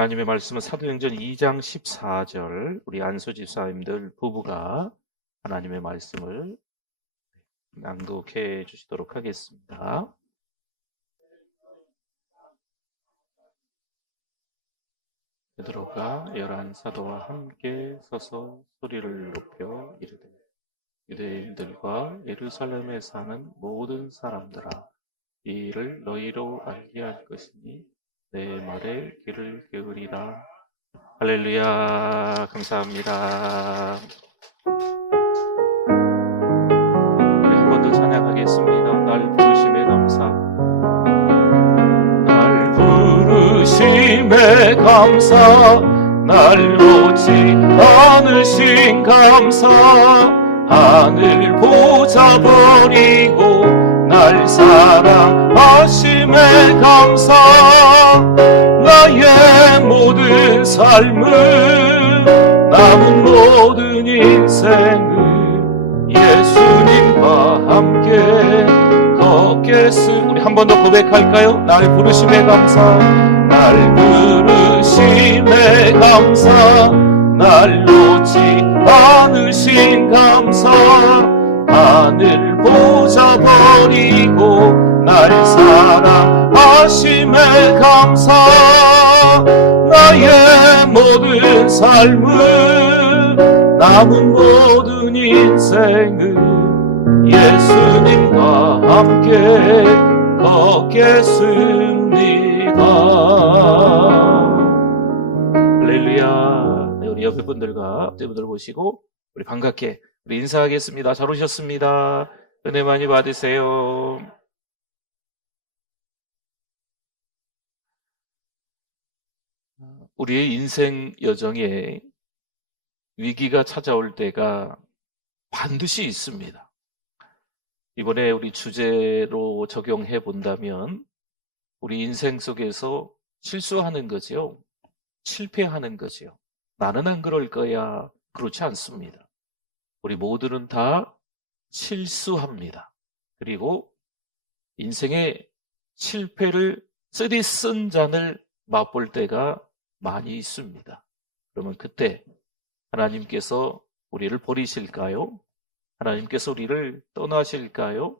하나님의 말씀은 사도행전 2장 14절 우리 안수 집사님들 부부가 하나님의 말씀을 낭독해 주시도록 하겠습니다. 베드로가 11사도와 함께 서서 소리를 높여 이르되 유대인들과 예루살렘에 사는 모든 사람들아, 이 일을 너희로 알게 할 것이니 내 말에 귀를 기울이라. 할렐루야. 감사합니다. 우리 한 번 더 찬양하겠습니다. 날 부르심에 감사. 날 부르심에 감사, 날 놓지 않으신 감사. 하늘 보좌 버리고 날 사랑하심에 감사. 나의 모든 삶을, 남은 모든 인생을 예수님과 함께 걷겠음. 우리 한 번 더 고백할까요? 날 부르심에 감사, 날 부르심에 감사. 날 놓지 않으신 감사. 하늘 보좌 버리고 날 사랑하심에 감사. 나의 모든 삶을, 남은 모든 인생을 예수님과 함께 걷겠습니다. 할렐루야. 네, 우리 옆에 분들과 앞뒤분들 보시고 우리 반갑게 우리 인사하겠습니다. 잘 오셨습니다. 은혜 많이 받으세요. 우리의 인생 여정에 위기가 찾아올 때가 반드시 있습니다. 이번에 우리 주제로 적용해 본다면 우리 인생 속에서 실수하는 거지요. 실패하는 거지요. 나는 안 그럴 거야. 그렇지 않습니다. 우리 모두는 다 실수합니다. 그리고 인생의 실패를 쓰디쓴 잔을 맛볼 때가 많이 있습니다. 그러면 그때 하나님께서 우리를 버리실까요? 하나님께서 우리를 떠나실까요?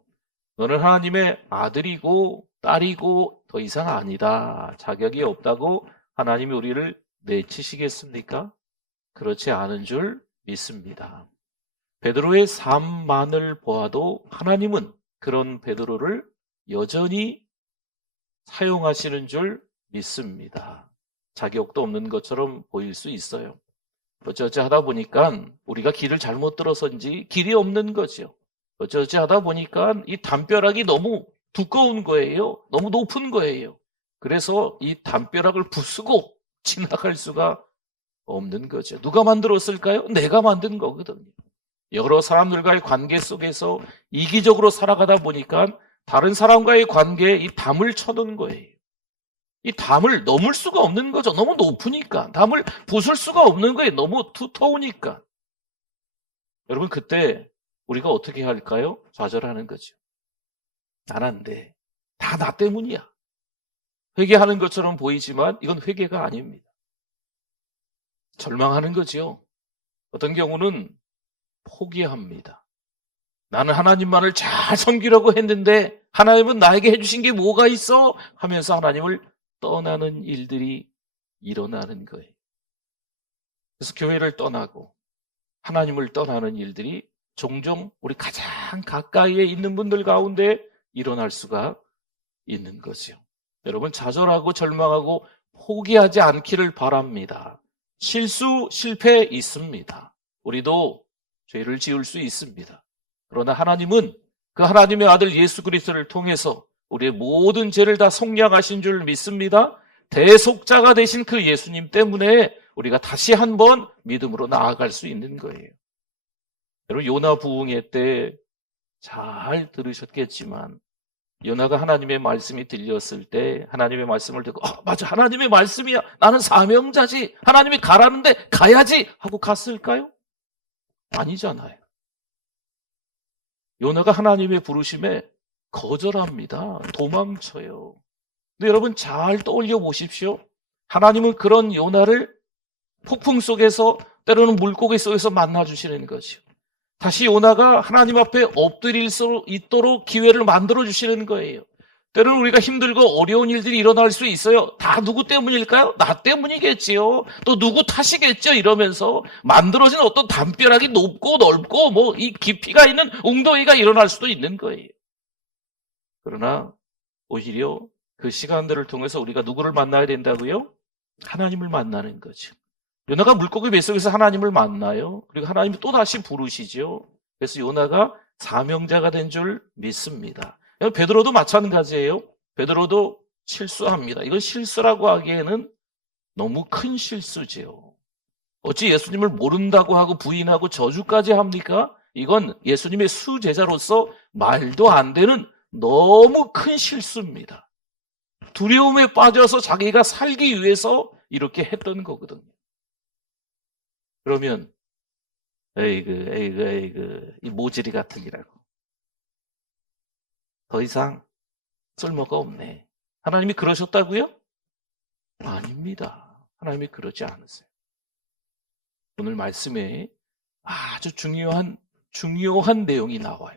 너는 하나님의 아들이고 딸이고 더 이상 아니다, 자격이 없다고 하나님이 우리를 내치시겠습니까? 그렇지 않은 줄 믿습니다. 베드로의 삶만을 보아도 하나님은 그런 베드로를 여전히 사용하시는 줄 믿습니다. 자격도 없는 것처럼 보일 수 있어요. 어쩌지 하다 보니까 우리가 길을 잘못 들어서인지 길이 없는 거죠. 어쩌지 하다 보니까 이 담벼락이 너무 두꺼운 거예요. 너무 높은 거예요. 그래서 이 담벼락을 부수고 지나갈 수가 없는 거죠. 누가 만들었을까요? 내가 만든 거거든요. 여러 사람들과의 관계 속에서 이기적으로 살아가다 보니까 다른 사람과의 관계에 이 담을 쳐놓은 거예요. 이 담을 넘을 수가 없는 거죠. 너무 높으니까. 담을 부술 수가 없는 거예요. 너무 두터우니까. 여러분, 그때 우리가 어떻게 할까요? 좌절하는 거죠. 난 안 돼. 다 나 때문이야. 회개하는 것처럼 보이지만 이건 회개가 아닙니다. 절망하는 거죠. 어떤 경우는 포기합니다. 나는 하나님만을 잘 섬기려고 했는데 하나님은 나에게 해주신 게 뭐가 있어? 하면서 하나님을 떠나는 일들이 일어나는 거예요. 그래서 교회를 떠나고 하나님을 떠나는 일들이 종종 우리 가장 가까이에 있는 분들 가운데 일어날 수가 있는 거죠. 여러분, 좌절하고 절망하고 포기하지 않기를 바랍니다. 실수, 실패 있습니다. 우리도 죄를 지을 수 있습니다. 그러나 하나님은 그 하나님의 아들 예수 그리스도를 통해서 우리의 모든 죄를 다 속량하신 줄 믿습니다. 대속자가 되신 그 예수님 때문에 우리가 다시 한번 믿음으로 나아갈 수 있는 거예요. 여러분, 요나 부흥회 때 잘 들으셨겠지만 요나가 하나님의 말씀이 들렸을 때 하나님의 말씀을 듣고 맞아, 하나님의 말씀이야, 나는 사명자지, 하나님이 가라는데 가야지 하고 갔을까요? 아니잖아요. 요나가 하나님의 부르심에 거절합니다. 도망쳐요. 근데 여러분, 잘 떠올려 보십시오. 하나님은 그런 요나를 폭풍 속에서, 때로는 물고기 속에서 만나주시는 거죠. 다시 요나가 하나님 앞에 엎드릴 수 있도록 기회를 만들어주시는 거예요. 때로는 우리가 힘들고 어려운 일들이 일어날 수 있어요. 다 누구 때문일까요? 나 때문이겠지요. 또 누구 탓이겠죠? 이러면서 만들어진 어떤 담벼락이 높고 넓고 뭐 이 깊이가 있는 웅덩이가 일어날 수도 있는 거예요. 그러나 오히려 그 시간들을 통해서 우리가 누구를 만나야 된다고요? 하나님을 만나는 거죠. 요나가 물고기 뱃속에서 하나님을 만나요. 그리고 하나님이 또다시 부르시죠. 그래서 요나가 사명자가 된 줄 믿습니다. 베드로도 마찬가지예요. 베드로도 실수합니다. 이건 실수라고 하기에는 너무 큰 실수지요. 어찌 예수님을 모른다고 하고 부인하고 저주까지 합니까? 이건 예수님의 수제자로서 말도 안 되는 너무 큰 실수입니다. 두려움에 빠져서 자기가 살기 위해서 이렇게 했던 거거든요. 그러면 에이그 이 모질이 같으니라고 더 이상 쓸모가 없네. 하나님이 그러셨다고요? 아닙니다. 하나님이 그러지 않으세요. 오늘 말씀에 아주 중요한 내용이 나와요.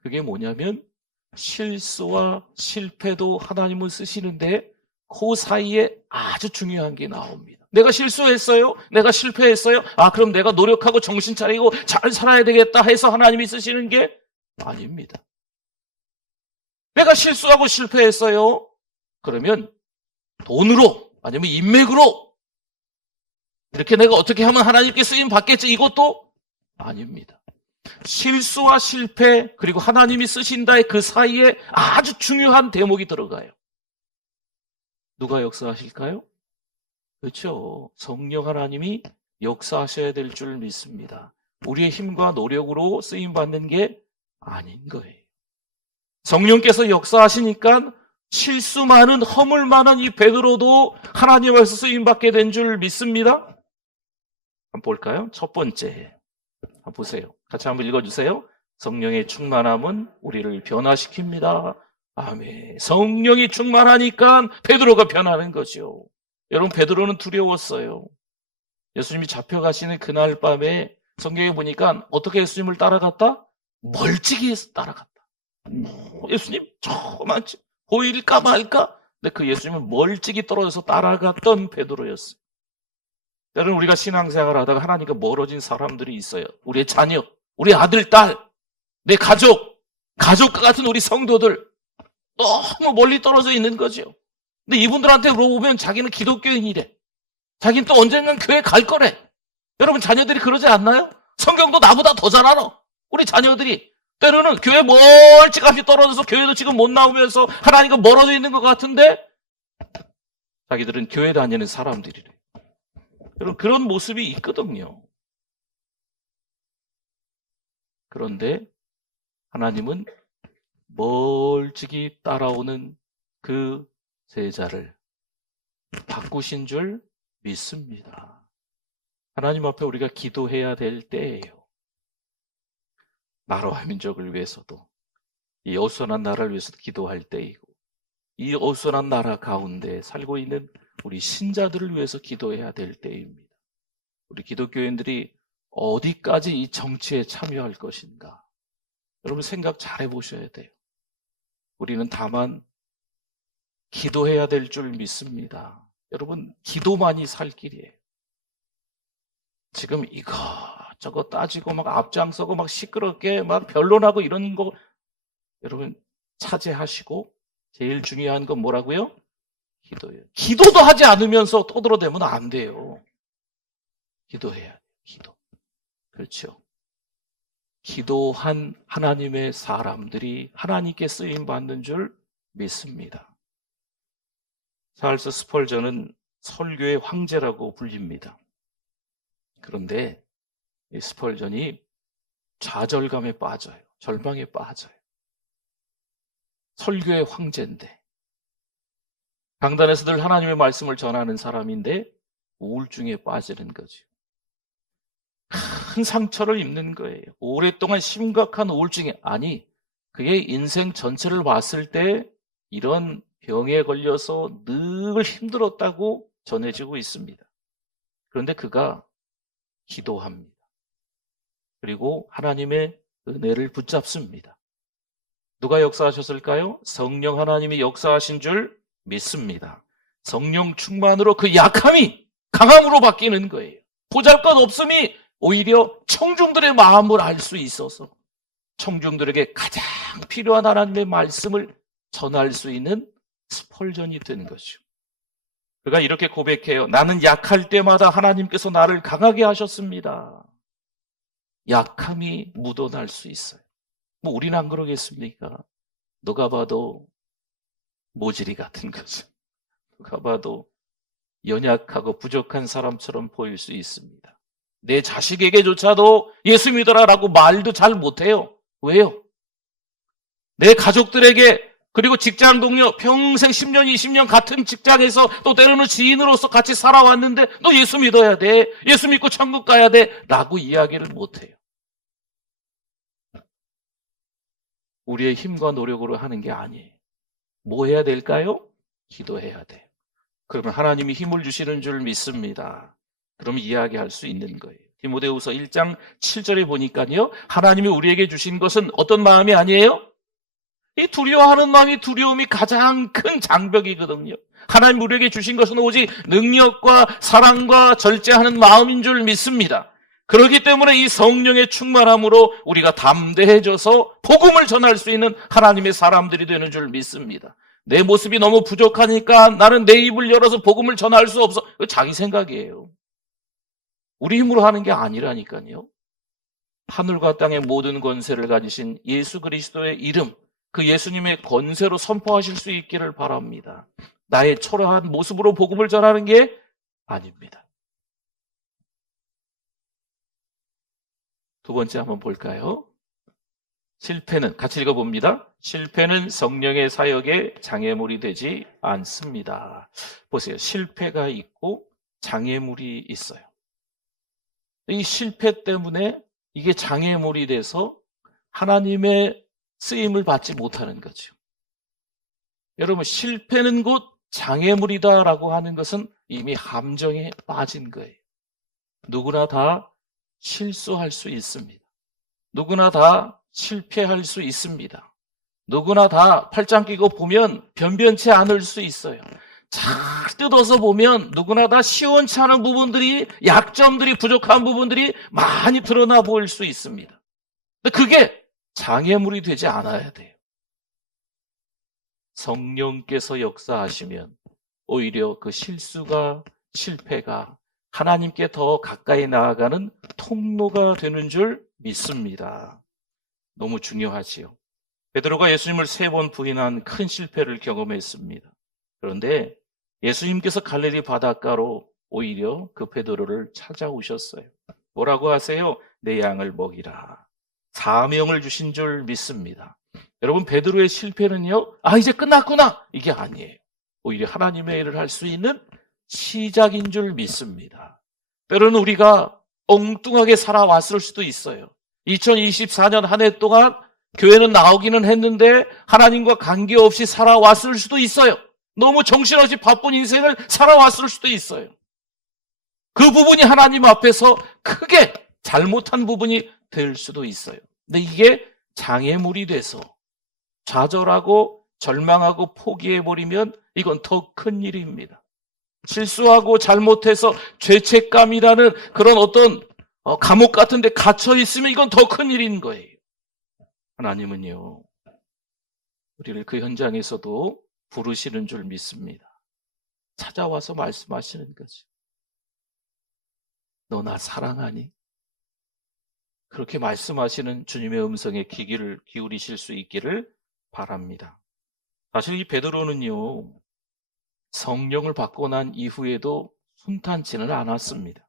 그게 뭐냐면 실수와 실패도 하나님은 쓰시는데 그 사이에 아주 중요한 게 나옵니다. 내가 실수했어요? 내가 실패했어요? 그럼 내가 노력하고 정신 차리고 잘 살아야 되겠다 해서 하나님이 쓰시는 게 아닙니다. 내가 실수하고 실패했어요? 그러면 돈으로 아니면 인맥으로 이렇게 내가 어떻게 하면 하나님께 쓰임 받겠지? 이것도 아닙니다. 실수와 실패 그리고 하나님이 쓰신다의 그 사이에 아주 중요한 대목이 들어가요. 누가 역사하실까요? 그렇죠. 성령 하나님이 역사하셔야 될 줄 믿습니다. 우리의 힘과 노력으로 쓰임받는 게 아닌 거예요. 성령께서 역사하시니까 실수 많은 허물 많은 이 베드로도 하나님께서 쓰임받게 된 줄 믿습니다. 한번 볼까요? 첫 번째 한번 보세요. 같이 한번 읽어주세요. 성령의 충만함은 우리를 변화시킵니다. 아멘. 성령이 충만하니까 베드로가 변하는 거죠. 여러분, 베드로는 두려웠어요. 예수님이 잡혀가시는 그날 밤에 성경에 보니까 어떻게 예수님을 따라갔다? 멀찍이 따라갔다. 예수님 조금만 보일까 말까? 근데 그 예수님을 멀찍이 떨어져서 따라갔던 베드로였어요. 여러분, 우리가 신앙생활을 하다가 하나님과 멀어진 사람들이 있어요. 우리의 자녀, 우리 아들, 딸, 내 가족과 같은 우리 성도들 너무 멀리 떨어져 있는 거죠. 근데 이분들한테 물어보면 자기는 기독교인이래. 자기는 또 언젠간 교회 갈 거래. 여러분, 자녀들이 그러지 않나요? 성경도 나보다 더 잘 알아. 우리 자녀들이 때로는 교회 멀찍이 떨어져서 교회도 지금 못 나오면서 하나님과 멀어져 있는 것 같은데 자기들은 교회 다니는 사람들이래. 여러분, 그런 모습이 있거든요. 그런데 하나님은 멀찍이 따라오는 그 제자를 바꾸신 줄 믿습니다. 하나님 앞에 우리가 기도해야 될 때예요. 나라와 민족을 위해서도, 이 어수선한 나라를 위해서도 기도할 때이고, 이 어수선한 나라 가운데 살고 있는 우리 신자들을 위해서 기도해야 될 때입니다. 우리 기독교인들이 어디까지 이 정치에 참여할 것인가? 여러분, 생각 잘 해보셔야 돼요. 우리는 다만 기도해야 될 줄 믿습니다. 여러분, 기도만이 살 길이에요. 지금 이것저것 따지고 막 앞장서고 막 시끄럽게 막 변론하고 이런 거 여러분 차지하시고, 제일 중요한 건 뭐라고요? 기도예요. 기도도 하지 않으면서 떠들어대면 안 돼요. 기도해야 돼요. 기도. 그렇죠. 기도한 하나님의 사람들이 하나님께 쓰임 받는 줄 믿습니다. 찰스 스펄전은 설교의 황제라고 불립니다. 그런데 이 스펄전이 좌절감에 빠져요. 절망에 빠져요. 설교의 황제인데, 강단에서 늘 하나님의 말씀을 전하는 사람인데 우울증에 빠지는 거죠. 큰 상처를 입는 거예요. 오랫동안 심각한 우울증이, 아니 그의 인생 전체를 봤을 때 이런 병에 걸려서 늘 힘들었다고 전해지고 있습니다. 그런데 그가 기도합니다. 그리고 하나님의 은혜를 붙잡습니다. 누가 역사하셨을까요? 성령 하나님이 역사하신 줄 믿습니다. 성령 충만으로 그 약함이 강함으로 바뀌는 거예요. 보잘것없음이 오히려 청중들의 마음을 알 수 있어서 청중들에게 가장 필요한 하나님의 말씀을 전할 수 있는 스펄전이 된 거죠. 그가 이렇게 고백해요. 나는 약할 때마다 하나님께서 나를 강하게 하셨습니다. 약함이 묻어날 수 있어요. 뭐 우리는 안 그러겠습니까? 누가 봐도 모질이 같은 거죠. 누가 봐도 연약하고 부족한 사람처럼 보일 수 있습니다. 내 자식에게조차도 예수 믿어라라고 말도 잘 못해요. 왜요? 내 가족들에게, 그리고 직장 동료, 평생 10년, 20년 같은 직장에서 또 때로는 지인으로서 같이 살아왔는데 너 예수 믿어야 돼, 예수 믿고 천국 가야 돼 라고 이야기를 못해요. 우리의 힘과 노력으로 하는 게 아니에요. 뭐 해야 될까요? 기도해야 돼요. 그러면 하나님이 힘을 주시는 줄 믿습니다. 그러면 이야기할 수 있는 거예요. 디모데후서 1장 7절에 보니까요, 하나님이 우리에게 주신 것은 어떤 마음이 아니에요? 이 두려워하는 마음이, 두려움이 가장 큰 장벽이거든요. 하나님 우리에게 주신 것은 오직 능력과 사랑과 절제하는 마음인 줄 믿습니다. 그렇기 때문에 이 성령의 충만함으로 우리가 담대해져서 복음을 전할 수 있는 하나님의 사람들이 되는 줄 믿습니다. 내 모습이 너무 부족하니까 나는 내 입을 열어서 복음을 전할 수 없어. 자기 생각이에요. 우리 힘으로 하는 게 아니라니까요. 하늘과 땅의 모든 권세를 가지신 예수 그리스도의 이름, 그 예수님의 권세로 선포하실 수 있기를 바랍니다. 나의 초라한 모습으로 복음을 전하는 게 아닙니다. 두 번째 한번 볼까요? 실패는, 같이 읽어봅니다. 실패는 성령의 사역에 장애물이 되지 않습니다. 보세요. 실패가 있고 장애물이 있어요. 이 실패 때문에 이게 장애물이 돼서 하나님의 쓰임을 받지 못하는 거죠. 여러분, 실패는 곧 장애물이다라고 하는 것은 이미 함정에 빠진 거예요. 누구나 다 실수할 수 있습니다. 누구나 다 실패할 수 있습니다. 누구나 다 팔짱 끼고 보면 변변치 않을 수 있어요. 잘 뜯어서 보면 누구나 다 시원치 않은 부분들이, 약점들이, 부족한 부분들이 많이 드러나 보일 수 있습니다. 근데 그게 장애물이 되지 않아야 돼요. 성령께서 역사하시면 오히려 그 실수가, 실패가 하나님께 더 가까이 나아가는 통로가 되는 줄 믿습니다. 너무 중요하지요. 베드로가 예수님을 3번 부인한 큰 실패를 경험했습니다. 그런데 예수님께서 갈릴리 바닷가로 오히려 그 베드로를 찾아오셨어요. 뭐라고 하세요? 내 양을 먹이라. 사명을 주신 줄 믿습니다. 여러분, 베드로의 실패는요, 이제 끝났구나, 이게 아니에요. 오히려 하나님의 일을 할 수 있는 시작인 줄 믿습니다. 때로는 우리가 엉뚱하게 살아왔을 수도 있어요. 2024년 한 해 동안 교회는 나오기는 했는데 하나님과 관계없이 살아왔을 수도 있어요. 너무 정신없이 바쁜 인생을 살아왔을 수도 있어요. 그 부분이 하나님 앞에서 크게 잘못한 부분이 될 수도 있어요. 근데 이게 장애물이 돼서 좌절하고 절망하고 포기해버리면 이건 더 큰 일입니다. 실수하고 잘못해서 죄책감이라는 그런 어떤 감옥 같은 데 갇혀 있으면 이건 더 큰 일인 거예요. 하나님은요, 우리를 그 현장에서도 부르시는 줄 믿습니다. 찾아와서 말씀하시는 거죠. 너 나 사랑하니? 그렇게 말씀하시는 주님의 음성에 귀를 기울이실 수 있기를 바랍니다. 사실 이 베드로는요, 성령을 받고 난 이후에도 순탄치는 않았습니다.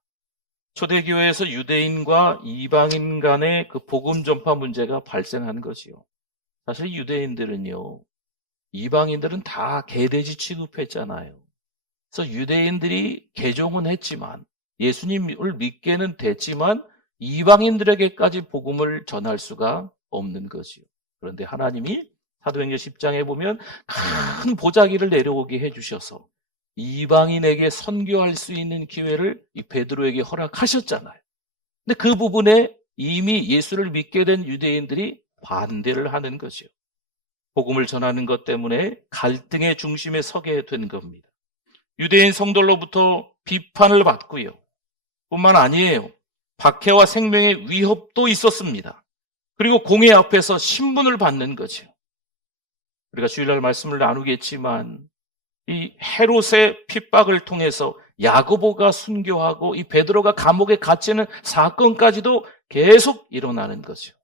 초대교회에서 유대인과 이방인 간의 그 복음 전파 문제가 발생한 거지요. 사실 유대인들은요, 이방인들은 다 개돼지 취급했잖아요. 그래서 유대인들이 개종은 했지만, 예수님을 믿게는 됐지만 이방인들에게까지 복음을 전할 수가 없는 거지요. 그런데 하나님이 사도행전 10장에 보면 큰 보자기를 내려오게 해주셔서 이방인에게 선교할 수 있는 기회를 이 베드로에게 허락하셨잖아요. 근데 그 부분에 이미 예수를 믿게 된 유대인들이 반대를 하는 거죠. 복음을 전하는 것 때문에 갈등의 중심에 서게 된 겁니다. 유대인 성도로부터 비판을 받고요. 뿐만 아니에요. 박해와 생명의 위협도 있었습니다. 그리고 공회 앞에서 신문을 받는 거죠. 우리가 주일날 말씀을 나누겠지만 이 헤롯의 핍박을 통해서 야고보가 순교하고 이 베드로가 감옥에 갇히는 사건까지도 계속 일어나는 거죠.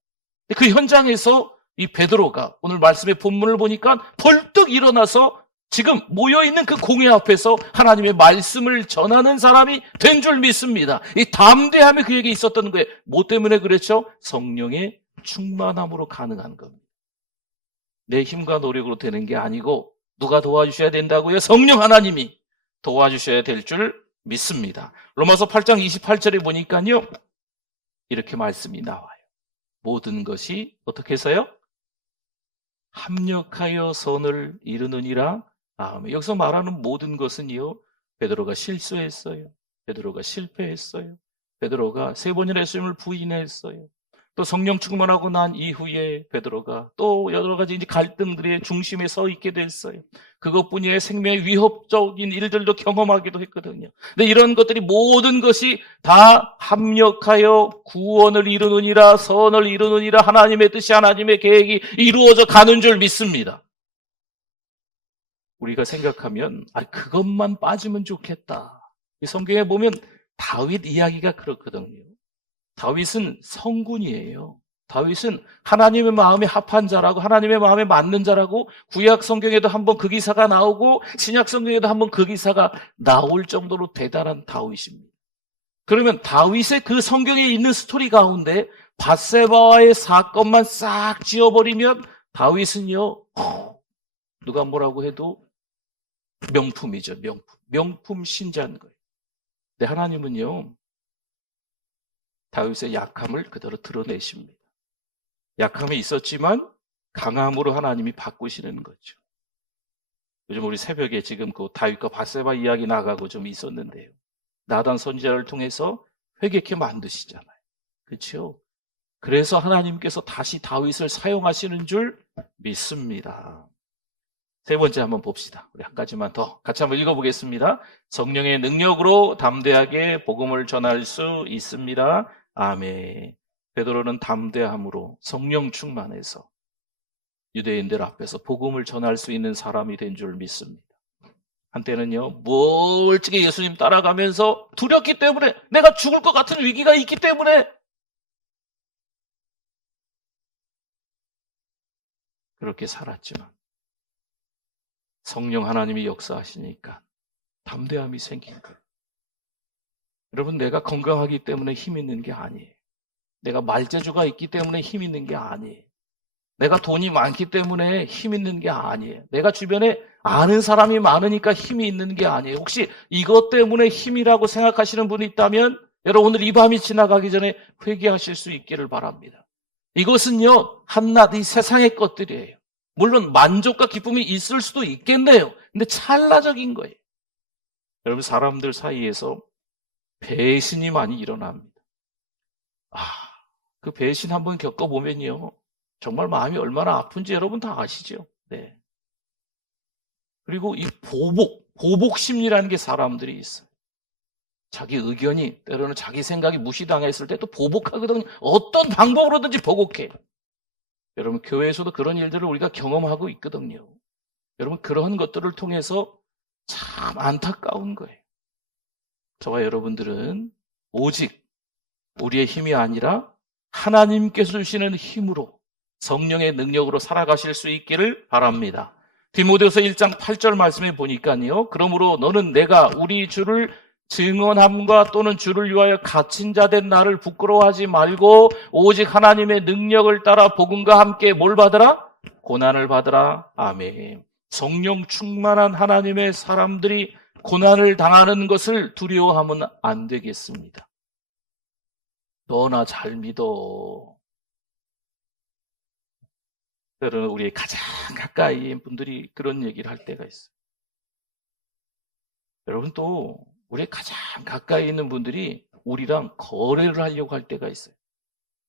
그 현장에서 이 베드로가 오늘 말씀의 본문을 보니까 벌떡 일어나서 지금 모여있는 그 공회 앞에서 하나님의 말씀을 전하는 사람이 된 줄 믿습니다. 이 담대함이 그에게 있었던 거예요. 뭐 때문에 그랬죠? 성령의 충만함으로 가능한 겁니다. 내 힘과 노력으로 되는 게 아니고 누가 도와주셔야 된다고요? 성령 하나님이 도와주셔야 될 줄 믿습니다. 로마서 8장 28절에 보니까요, 이렇게 말씀이 나와요. 모든 것이 어떻게 해서요? 합력하여 선을 이루느니라. 여기서 말하는 모든 것은요, 베드로가 실수했어요. 베드로가 실패했어요. 베드로가 3번이나 예수님을 부인했어요. 또 성령 충만하고 난 이후에 베드로가 또 여러 가지 이제 갈등들의 중심에 서 있게 됐어요. 그것뿐이 아니라 생명의 위협적인 일들도 경험하기도 했거든요. 근데 이런 것들이 모든 것이 다 합력하여 구원을 이루느니라, 선을 이루느니라, 하나님의 뜻이, 하나님의 계획이 이루어져 가는 줄 믿습니다. 우리가 생각하면 그것만 빠지면 좋겠다. 이 성경에 보면 다윗 이야기가 그렇거든요. 다윗은 성군이에요. 다윗은 하나님의 마음에 합한 자라고, 하나님의 마음에 맞는 자라고, 구약 성경에도 한번 그 기사가 나오고 신약 성경에도 한번 그 기사가 나올 정도로 대단한 다윗입니다. 그러면 다윗의 그 성경에 있는 스토리 가운데 밧세바와의 사건만 싹 지워버리면 다윗은요, 누가 뭐라고 해도 명품이죠. 명품 신자인 거예요. 근데 하나님은요, 다윗의 약함을 그대로 드러내십니다. 약함이 있었지만 강함으로 하나님이 바꾸시는 거죠. 요즘 우리 새벽에 지금 그 다윗과 밧세바 이야기 나가고 좀 있었는데요. 나단 선지자를 통해서 회개케 만드시잖아요. 그렇죠? 그래서 하나님께서 다시 다윗을 사용하시는 줄 믿습니다. 3번째 한번 봅시다. 우리 한 가지만 더 같이 한번 읽어보겠습니다. 성령의 능력으로 담대하게 복음을 전할 수 있습니다. 아멘. 베드로는 담대함으로 성령 충만해서 유대인들 앞에서 복음을 전할 수 있는 사람이 된 줄 믿습니다. 한때는요, 멀찍이 예수님 따라가면서 두렵기 때문에, 내가 죽을 것 같은 위기가 있기 때문에 그렇게 살았지만 성령 하나님이 역사하시니까 담대함이 생긴 거예요. 여러분, 내가 건강하기 때문에 힘 있는 게 아니에요. 내가 말재주가 있기 때문에 힘 있는 게 아니에요. 내가 돈이 많기 때문에 힘 있는 게 아니에요. 내가 주변에 아는 사람이 많으니까 힘이 있는 게 아니에요. 혹시 이것 때문에 힘이라고 생각하시는 분이 있다면 여러분, 오늘 이 밤이 지나가기 전에 회개하실 수 있기를 바랍니다. 이것은요, 한낱 이 세상의 것들이에요. 물론 만족과 기쁨이 있을 수도 있겠네요. 근데 찰나적인 거예요. 여러분, 사람들 사이에서 배신이 많이 일어납니다. 그 배신 한번 겪어보면요, 정말 마음이 얼마나 아픈지 여러분 다 아시죠? 네. 그리고 이 보복 심리라는 게 사람들이 있어요. 자기 의견이, 때로는 자기 생각이 무시당했을 때 또 보복하거든요. 어떤 방법으로든지 보복해. 여러분, 교회에서도 그런 일들을 우리가 경험하고 있거든요. 여러분, 그런 것들을 통해서 참 안타까운 거예요. 저와 여러분들은 오직 우리의 힘이 아니라 하나님께서 주시는 힘으로, 성령의 능력으로 살아가실 수 있기를 바랍니다. 디모데후서 1장 8절 말씀에 보니까요, 그러므로 너는 내가 우리 주를 증언함과 또는 주를 위하여 갇힌 자 된 나를 부끄러워하지 말고 오직 하나님의 능력을 따라 복음과 함께 뭘 받으라? 고난을 받으라. 아멘. 성령 충만한 하나님의 사람들이 고난을 당하는 것을 두려워하면 안 되겠습니다. 너나 잘 믿어. 때로는 우리의 가장 가까이인 분들이 그런 얘기를 할 때가 있어요. 여러분 또 우리 가장 가까이 있는 분들이 우리랑 거래를 하려고 할 때가 있어요.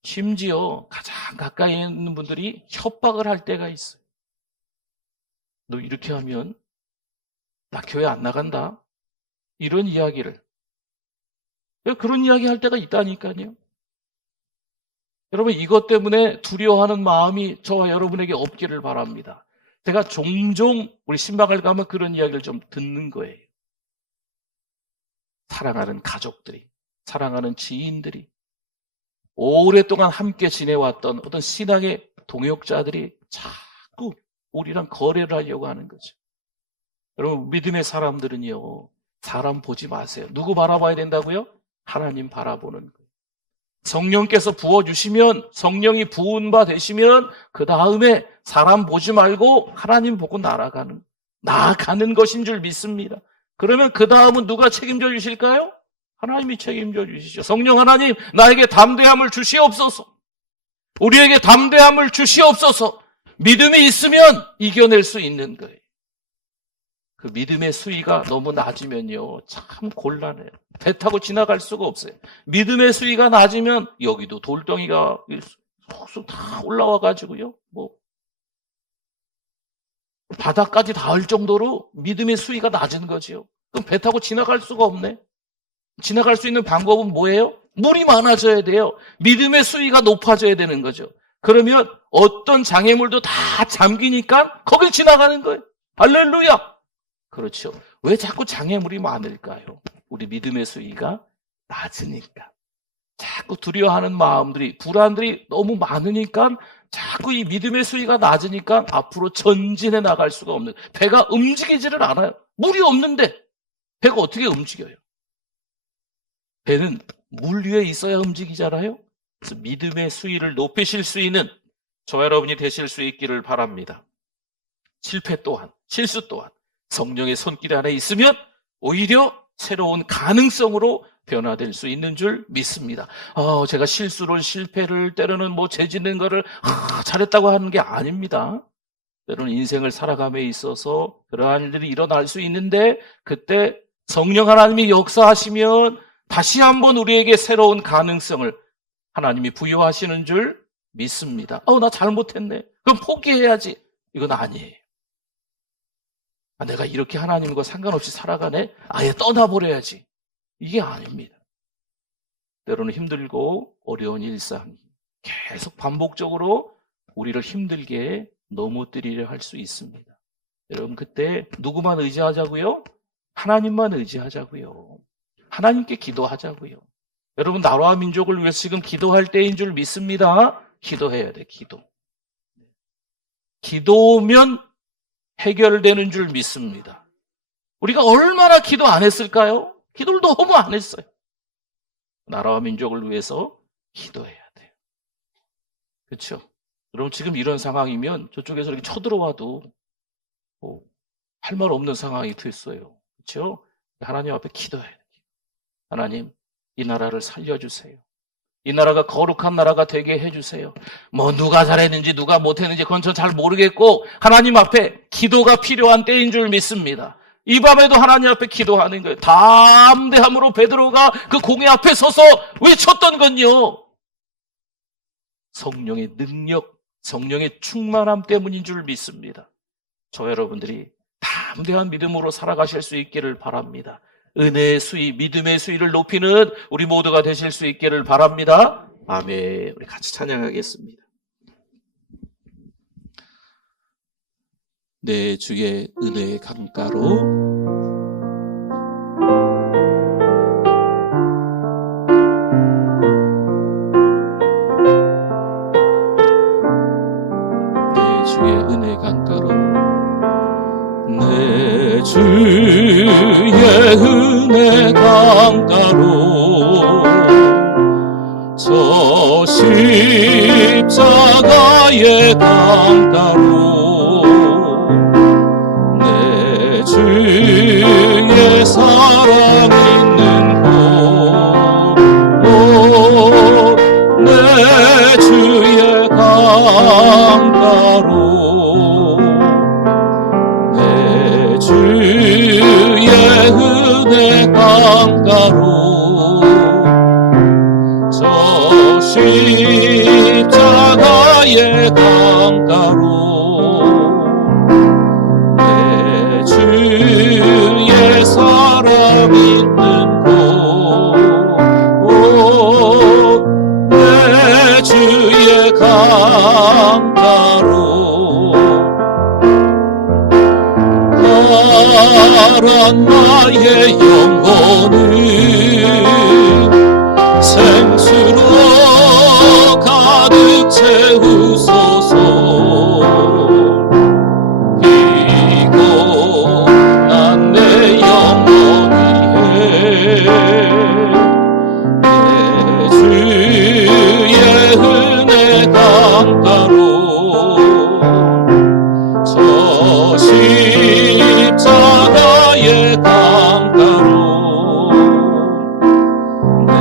심지어 가장 가까이 있는 분들이 협박을 할 때가 있어요. 너 이렇게 하면 나 교회 안 나간다. 이런 이야기를. 그런 이야기 할 때가 있다니까요. 여러분 이것 때문에 두려워하는 마음이 저와 여러분에게 없기를 바랍니다. 제가 종종 우리 신방을 가면 그런 이야기를 좀 듣는 거예요. 사랑하는 가족들이, 사랑하는 지인들이, 오랫동안 함께 지내왔던 어떤 신앙의 동역자들이 자꾸 우리랑 거래를 하려고 하는 거죠. 여러분 믿음의 사람들은요, 사람 보지 마세요. 누구 바라봐야 된다고요? 하나님 바라보는 거예요. 성령께서 부어주시면, 성령이 부은 바 되시면 그 다음에 사람 보지 말고 하나님 보고 나아가는 것인 줄 믿습니다. 그러면 그 다음은 누가 책임져 주실까요? 하나님이 책임져 주시죠. 성령 하나님, 나에게 담대함을 주시옵소서. 우리에게 담대함을 주시옵소서. 믿음이 있으면 이겨낼 수 있는 거예요. 그 믿음의 수위가 너무 낮으면요, 참 곤란해요. 배 타고 지나갈 수가 없어요. 믿음의 수위가 낮으면 여기도 돌덩이가 쏙쏙 다 올라와가지고요, 바닥까지 닿을 정도로 믿음의 수위가 낮은 거지요. 그럼 배 타고 지나갈 수가 없네. 지나갈 수 있는 방법은 뭐예요? 물이 많아져야 돼요. 믿음의 수위가 높아져야 되는 거죠. 그러면 어떤 장애물도 다 잠기니까 거길 지나가는 거예요. 할렐루야! 그렇죠. 왜 자꾸 장애물이 많을까요? 우리 믿음의 수위가 낮으니까. 자꾸 두려워하는 마음들이, 불안들이 너무 많으니까 자꾸 이 믿음의 수위가 낮으니까 앞으로 전진해 나갈 수가 없는, 배가 움직이지를 않아요. 물이 없는데 배가 어떻게 움직여요? 배는 물 위에 있어야 움직이잖아요. 그래서 믿음의 수위를 높이실 수 있는 저와 여러분이 되실 수 있기를 바랍니다. 실패 또한, 실수 또한 성령의 손길 안에 있으면 오히려 새로운 가능성으로 변화될 수 있는 줄 믿습니다. 제가 실패를 때로는 죄짓는 거를 잘했다고 하는 게 아닙니다. 때로는 인생을 살아감에 있어서 그러한 일들이 일어날 수 있는데 그때 성령 하나님이 역사하시면 다시 한번 우리에게 새로운 가능성을 하나님이 부여하시는 줄 믿습니다. 나 잘못했네. 그럼 포기해야지. 이건 아니에요. 내가 이렇게 하나님과 상관없이 살아가네. 아예 떠나버려야지. 이게 아닙니다. 때로는 힘들고 어려운 일상, 계속 반복적으로 우리를 힘들게 넘어뜨리려 할 수 있습니다. 여러분 그때 누구만 의지하자고요? 하나님만 의지하자고요. 하나님께 기도하자고요. 여러분 나라와 민족을 위해서 지금 기도할 때인 줄 믿습니다. 기도해야 돼. 기도면 해결되는 줄 믿습니다. 우리가 얼마나 기도 안 했을까요? 기도를 너무 안 했어요. 나라와 민족을 위해서 기도해야 돼요. 그렇죠? 여러분 지금 이런 상황이면 저쪽에서 이렇게 쳐들어와도 할 말 없는 상황이 됐어요. 그렇죠? 하나님 앞에 기도해야 돼요. 하나님, 이 나라를 살려주세요. 이 나라가 거룩한 나라가 되게 해주세요. 누가 잘했는지 누가 못했는지 그건 저 잘 모르겠고 하나님 앞에 기도가 필요한 때인 줄 믿습니다. 이 밤에도 하나님 앞에 기도하는 거예요. 담대함으로 베드로가 그 공회 앞에 서서 외쳤던 건요, 성령의 능력, 성령의 충만함 때문인 줄 믿습니다. 저 여러분들이 담대한 믿음으로 살아가실 수 있기를 바랍니다. 은혜의 수위, 믿음의 수위를 높이는 우리 모두가 되실 수 있기를 바랍니다. 아멘. 우리 같이 찬양하겠습니다. 내 주의 은혜의 강가로 내 주의 은혜 강가로 저 십자가의 강가로 내 주의 사랑 있는 곳 내 주의 강가로 주의 강가로 저 십자가의 강가로 내 주의 사랑 있는 곳 내 주의 강가로 파란 나의 영혼을 생수로 가득 채우소서 피곤한 내 영혼이 내 주의 은혜 강가로 저 십자가의 강가로 내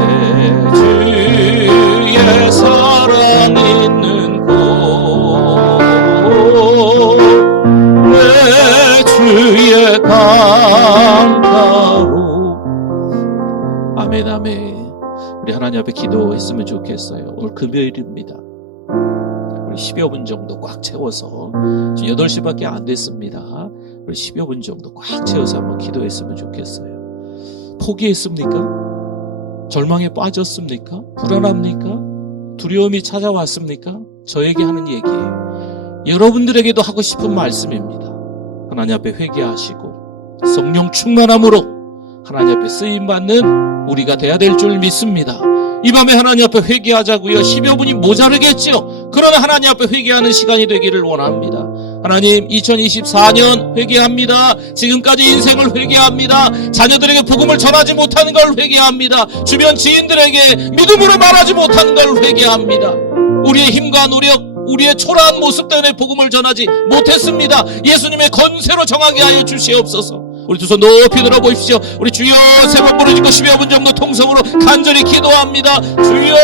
주의 사랑 있는 곳 내 주의 강가로. 아멘 아멘. 우리 하나님 앞에 기도했으면 좋겠어요. 오늘 금요일입니다. 우리 10여 분 정도 꽉 채워서 지금 8시밖에 안 됐습니다. 우리 10여 분 정도 꽉 채워서 한번 기도했으면 좋겠어요. 포기했습니까? 절망에 빠졌습니까? 불안합니까? 두려움이 찾아왔습니까? 저에게 하는 얘기예요. 여러분들에게도 하고 싶은 말씀입니다. 하나님 앞에 회개하시고 성령 충만함으로 하나님 앞에 쓰임받는 우리가 돼야 될 줄 믿습니다. 이 밤에 하나님 앞에 회개하자고요. 10여 분이 모자르겠지요. 그러나 하나님 앞에 회개하는 시간이 되기를 원합니다. 하나님, 2024년 회개합니다. 지금까지 인생을 회개합니다. 자녀들에게 복음을 전하지 못하는 걸 회개합니다. 주변 지인들에게 믿음으로 말하지 못하는 걸 회개합니다. 우리의 힘과 노력, 우리의 초라한 모습 때문에 복음을 전하지 못했습니다. 예수님의 건세로 정하게 하여 주시옵소서. 우리 두 손 높이 들어보십시오. 우리 주여 세 번 부르짖고 10여 분 정도 통성으로 간절히 기도합니다. 주여